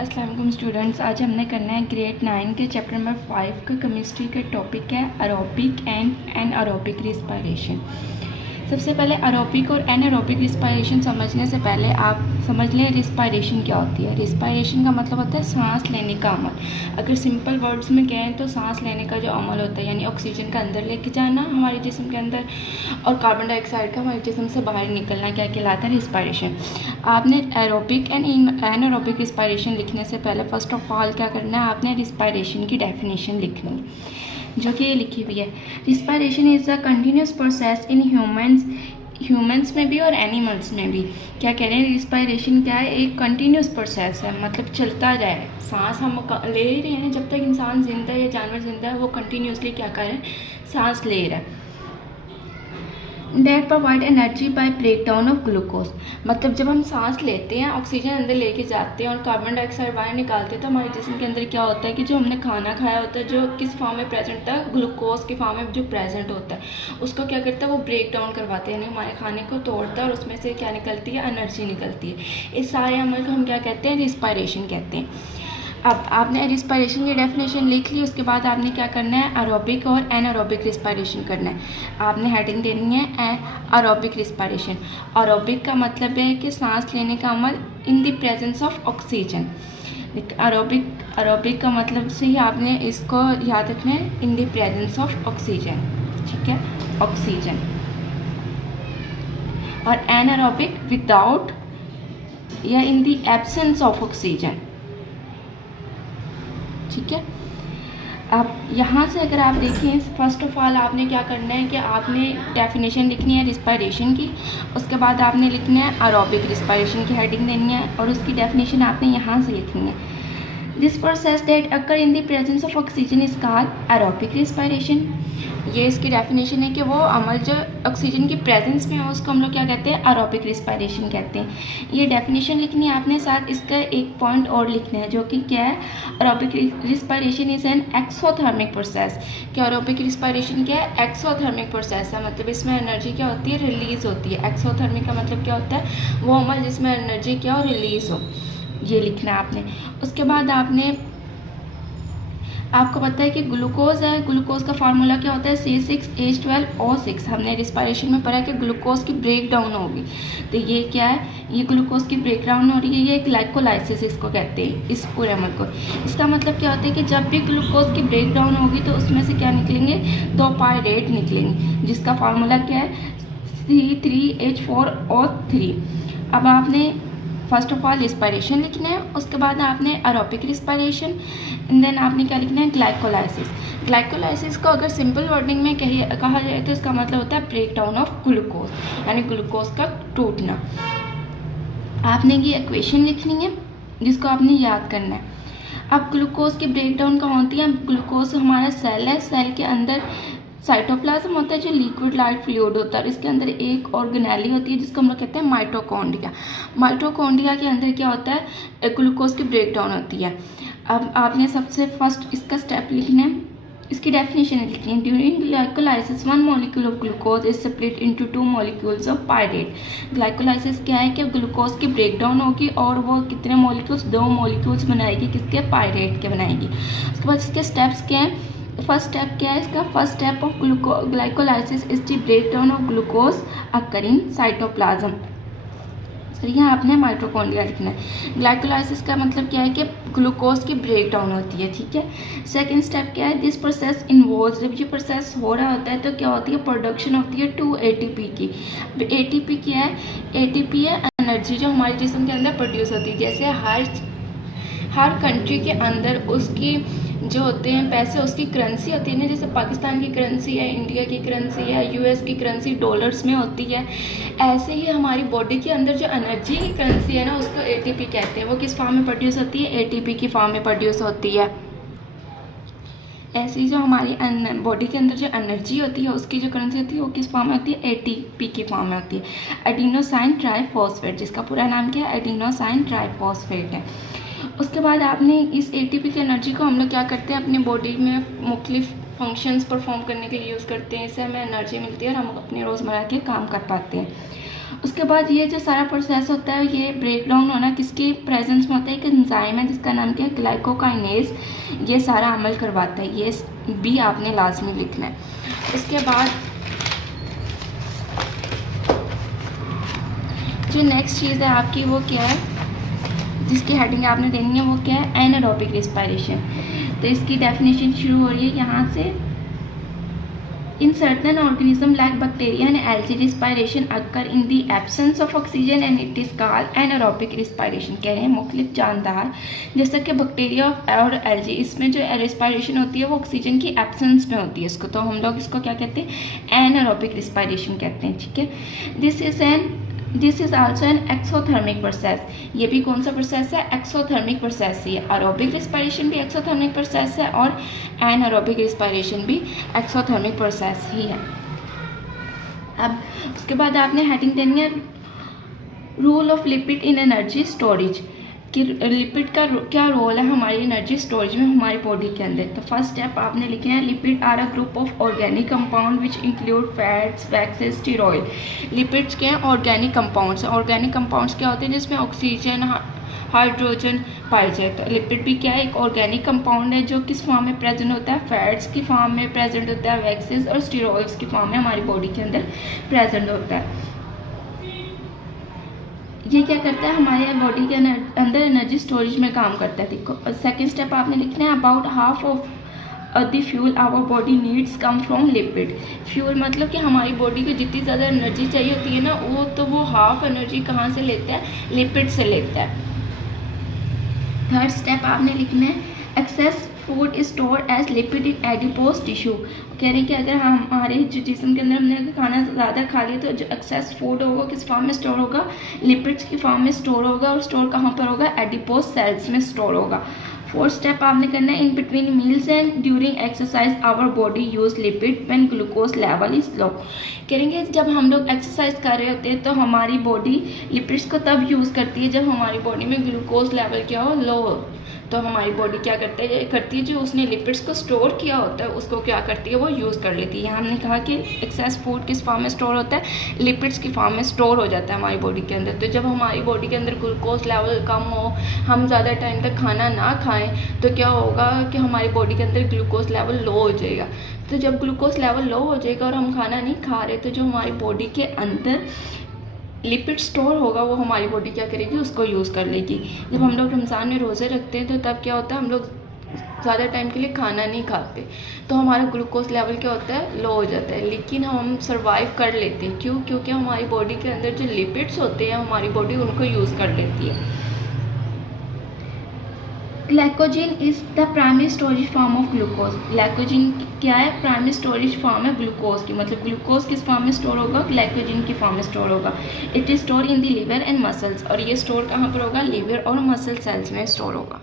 अस्सलाम वालेकुम स्टूडेंट्स, आज हमने करना है ग्रेड 9 के चैप्टर नंबर 5 का केमिस्ट्री का टॉपिक है एरोबिक एंड एनारोबिक रिस्पायरेशन। सबसे पहले एरोबिक और एनारोबिक रिस्पायरेशन समझने से पहले आप समझ लें रिस्पायरेशन क्या होती है। रिस्पायरेशन का मतलब होता है सांस लेने का अमल। अगर सिंपल वर्ड्स में कहें तो सांस लेने का जो अमल होता है यानी ऑक्सीजन का अंदर लेके जाना हमारे जिस्म के अंदर और कार्बन डाइऑक्साइड का हमारे जिस्म से बाहर निकलना क्या कहलाता है, रिस्पायरेशन। आपने एरोबिक एंड एनारोबिक रिस्पायरेशन लिखने से पहले फर्स्ट ऑफ ऑल क्या करना है, आपने रिस्पायरेशन की डेफिनेशन लिखनी है जो कि ये लिखी हुई है। Respiration is a continuous process in humans में भी और एनिमल्स में भी। क्या कह रहे हैं, रिस्पायरेशन क्या है, एक कंटिन्यूस प्रोसेस है, मतलब चलता जाए। सांस हम ले रहे हैं, जब तक इंसान जिंदा है या जानवर जिंदा है वो कंटिन्यूसली क्या कर रहे हैं, सांस ले रहा है। That provide energy by break down of glucose. मतलब जब हम सांस लेते हैं, ऑक्सीजन अंदर लेके जाते हैं और कार्बन डाइऑक्साइड बाहर निकालते हैं, तो हमारे जिस्म के अंदर क्या होता है कि जो हमने खाना खाया होता है, जो किस फॉर्म में प्रेजेंट था, ग्लूकोज की फॉर्म में जो प्रेजेंट होता है, उसको क्या करता है, वो ब्रेक डाउन करवाते हैं, यानी हमारे खाने को तोड़ता है और उसमें से क्या निकलती है, एनर्जी निकलती है। इस सारे अमल को हम क्या कहते हैं, रिस्पायरेशन कहते हैं। अब आपने रिस्पायरेशन की डेफिनेशन लिख ली, उसके बाद आपने क्या करना है, एरोबिक और एनारोबिक रिस्पायरेशन करना है। आपने हेडिंग देनी है एरोबिक रिस्पायरेशन। एरोबिक का मतलब है कि सांस लेने का अमल in the presence of oxygen. Aerobic का मतलब से ही आपने इसको याद रखना है, in the presence of oxygen, ठीक है, ऑक्सीजन। और एनारोबिक विदाउट या in the absence of oxygen, ठीक है। अब यहाँ से अगर आप देखें, फर्स्ट ऑफ ऑल आपने क्या करना है कि आपने डेफिनेशन लिखनी है रिस्पायरेशन की, उसके बाद आपने लिखना है एरोबिक रिस्पायरेशन की हेडिंग देनी है और उसकी डेफिनेशन आपने यहाँ से लिखनी है। This process that occur in the presence of oxygen is called aerobic respiration. ये इसकी डेफिनेशन है कि वो अमल जो ऑक्सीजन की प्रेजेंस में हो उसको हम लोग क्या कहते हैं, एरोबिक रिस्पायरेशन कहते हैं। ये डेफिनेशन लिखनी है आपने, साथ इसका एक पॉइंट और लिखना है जो कि क्या है, aerobic respiration is an exothermic process. कि एरोबिक रिस्पायरेशन क्या है, एक्सोथर्मिक प्रोसेस है, मतलब इसमें एनर्जी क्या होती है, रिलीज होती है। एक्सोथर्मिक का मतलब क्या होता है, वो अमल जिसमें एनर्जी क्या हो, रिलीज हो, ये लिखना है आपने। उसके बाद आपको पता है कि ग्लूकोज है, ग्लूकोज का फार्मूला क्या होता है, C6H12O6। हमने रिस्पायरेशन में पढ़ा कि ग्लूकोज की ब्रेक डाउन होगी, तो ये क्या है, ये ग्लूकोज की ब्रेक डाउन हो रही है, ये ग्लाइकोलाइसिस इसको कहते हैं, इस पूरे अमल को। इसका मतलब क्या होता है कि जब भी ग्लूकोज की ब्रेक डाउन होगी तो उसमें से क्या निकलेंगे, 2 पायरेट निकलेंगे, जिसका फार्मूला क्या है, C3H4O3। अब आपने फर्स्ट ऑफ ऑल रिस्पायरेशन लिखना है, उसके बाद आपने एरोबिक रिस्पायरेशन, एंड देन आपने क्या लिखना है, ग्लाइकोलाइसिस। ग्लाइकोलाइसिस को अगर सिंपल वर्डिंग में कहा जाए तो इसका मतलब होता है ब्रेक डाउन ऑफ ग्लूकोज, यानी ग्लूकोज का टूटना। आपने ये इक्वेशन लिखनी है जिसको आपने याद करना है। अब ग्लूकोज की ब्रेक डाउन कहाँ होती है, ग्लूकोज हमारा सेल है, सेल के अंदर साइटोप्लाज्म होता है जो लिक्विड लाइट फ्लूइड होता है, और इसके अंदर एक ऑर्गेनेली होती है जिसको हम लोग कहते हैं माइटोकॉन्ड्रिया। माइटोकॉन्ड्रिया के अंदर क्या होता है, ग्लूकोज की ब्रेक डाउन होती है। अब आपने सबसे फर्स्ट इसका स्टेप लिखना है, इसकी डेफिनेशन लिखनी है। During glycolysis 1 molecule of glucose is split into 2 molecules of pirate. Glycolysis क्या है कि ग्लूकोज की ब्रेक डाउन होगी और वो कितने मॉलिक्यूल्स, 2 मॉलिक्यूल्स बनाएगी, किसके, पायरेट के बनाएगी। उसके बाद इसके स्टेप्स क्या है, फर्स्ट स्टेप क्या है इसका, first step of glycolysis is the break down of glucose occurring cytoplasm. Sir यहाँ आपने माइटोकॉन्ड्रिया लिखना है। ग्लाइकोलाइसिस का मतलब क्या है कि ग्लूकोज की ब्रेक डाउन होती है, ठीक है। सेकंड स्टेप क्या है, दिस प्रोसेस इन्वॉल्व्स, जब ये प्रोसेस हो रहा होता है तो क्या होती है, प्रोडक्शन होती है 2 ATP की। ATP क्या है, ATP है एनर्जी जो हमारे जिस्म के अंदर प्रोड्यूस होती है। जैसे हर कंट्री के अंदर उसकी जो होते हैं पैसे, उसकी करेंसी होती है ना, जैसे पाकिस्तान की करेंसी है, इंडिया की करेंसी है, US की करेंसी डॉलर्स में होती है, ऐसे ही हमारी बॉडी के अंदर जो एनर्जी की करेंसी है ना, उसको ATP कहते हैं। वो किस फॉर्म में प्रोड्यूस होती है, ATP की फॉर्म में प्रोड्यूस होती है। ऐसी जो हमारी बॉडी के अंदर जो एनर्जी होती है उसकी जो करेंसी होती है वो किस फॉर्म में होती है, ATP की फॉर्म में होती है, एडिनोसाइन ट्राइफॉस्फेट, जिसका पूरा नाम क्या है, एडिनोसाइन ट्राइफॉस्फेट है। उसके बाद आपने इस ATP की एनर्जी को हम लोग क्या करते हैं, अपनी बॉडी में मुख्तलिफ फंक्शंस परफॉर्म करने के लिए यूज़ करते हैं। इससे हमें एनर्जी मिलती है और हम अपने रोज़मर्रा के काम कर पाते हैं। उसके बाद ये जो सारा प्रोसेस होता है ये ब्रेक डाउन होना किसके प्रेजेंस में होता है, एक एंजाइम है जिसका नाम क्या है, ग्लाइकोकाइनेज, ये सारा अमल करवाता है। ये भी आपने लाजमी लिखना है। उसके बाद जो नेक्स्ट चीज़ है आपकी वो क्या है, जिसकी हेडिंग आपने देनी है वो क्या है, एनारोबिक रिस्पायरेशन। तो इसकी डेफिनेशन शुरू हो रही है यहाँ से, in certain organism like bacteria and algae respiration occur in the absence of oxygen and it is called anaerobic respiration. कह रहे हैं मुख्तलिफ जानदार जैसा कि बैक्टीरिया और एल्गी, इसमें जो रिस्पायरेशन होती है वो ऑक्सीजन की एब्सेंस में होती है इसको, तो हम लोग इसको क्या कहते हैं, एनारोबिक रिस्पायरेशन कहते हैं। ठीक है, this is also an exothermic process. ये भी कौन सा प्रोसेस है, एक्सोथर्मिक प्रोसेस ही है। एरोबिक रिस्पायरेशन भी एक्सोथर्मिक प्रोसेस है और एनारोबिक रिस्पायरेशन भी एक्सोथर्मिक प्रोसेस ही है। अब उसके बाद आपने हेडिंग देनी है role of lipid in energy storage, कि लिपिड का क्या रोल है हमारी एनर्जी स्टोरेज में हमारी बॉडी के अंदर। तो फर्स्ट स्टेप आपने लिखना है, lipid are a group of organic compound which include fats, waxes, steroid. Lipids क्या हैं, ऑर्गेनिक कंपाउंड्स। ऑर्गेनिक कंपाउंड्स क्या होते हैं, जिसमें ऑक्सीजन, हाइड्रोजन पाए जाए। तो लिपिड भी क्या है, एक ऑर्गेनिक कंपाउंड है जो किस फॉर्म में प्रेजेंट होता है, फैट्स की फॉर्म में प्रेजेंट होता है, वैक्सेस और स्टीरॉयड्स की फॉर्म में हमारी बॉडी के अंदर प्रेजेंट होता है। ये क्या करता है, हमारे बॉडी के अंदर एनर्जी स्टोरेज में काम करता है। देखो सेकेंड स्टेप आपने लिखना है, about half of the fuel our body needs come from lipid. Fuel मतलब कि हमारी बॉडी को जितनी ज़्यादा एनर्जी चाहिए होती है ना, वो हाफ एनर्जी कहाँ से लेता है, लिपिड से लेता है। थर्ड स्टेप आपने लिखना है, excess food store as lipid in adipose tissue. कह रहे हैं कि अगर हमारे जो जिस्म के अंदर हमने खाना ज़्यादा खा लिया तो जो एक्सेस फूड होगा किस फॉर्म में स्टोर होगा, लिपिड्स की फॉर्म में स्टोर होगा, और स्टोर कहाँ पर होगा, एडिपोज सेल्स में स्टोर होगा। फोर्थ स्टेप आपने करना है, in between meals and during exercise our body use lipid when glucose level is low. करेंगे जब हम लोग एक्सरसाइज कर रहे होते हैं तो हमारी बॉडी लिपिड्स को तब यूज़ करती है जब हमारी बॉडी में ग्लूकोज लेवल क्या हो, लो हो। तो हमारी बॉडी क्या करती है, जो उसने लिपिड्स को स्टोर किया होता है उसको क्या करती है, वो यूज़ कर लेती है। यहाँ हमने कहा कि एक्सेस फूड किस फॉर्म में स्टोर होता है, लिपिड्स की फॉर्म में स्टोर हो जाता है हमारी बॉडी के अंदर। तो जब हमारी बॉडी के अंदर ग्लूकोज लेवल कम हो, हम ज़्यादा टाइम तक खाना ना खाएं, तो क्या होगा कि हमारी बॉडी के अंदर ग्लूकोज लेवल लो हो जाएगा। तो जब ग्लूकोज लेवल लो हो जाएगा और हम खाना नहीं खा रहे, तो जो हमारी बॉडी के अंदर लिपिड स्टोर होगा वो हमारी बॉडी क्या करेगी, उसको यूज़ कर लेगी। जब हम लोग रमज़ान में रोज़े रखते हैं तो तब क्या होता है, हम लोग ज़्यादा टाइम के लिए खाना नहीं खाते, तो हमारा ग्लूकोज लेवल क्या होता है, लो हो जाता है। लेकिन हम सर्वाइव कर लेते हैं, क्यों, क्योंकि हमारी बॉडी के अंदर जो लिपिड्स होते हैं हमारी बॉडी उनको यूज़ कर लेती है। Glycogen is the primary storage form of glucose. Glycogen क्या है, प्राइमरी स्टोरेज फॉर्म है ग्लूकोज की। मतलब ग्लूकोज किस फॉर्म में स्टोर होगा, ग्लाइकोजन की फॉर्म में स्टोर होगा। It is store in the liver and muscles, और ये स्टोर कहाँ पर होगा, लिवर और मसल सेल्स में स्टोर होगा।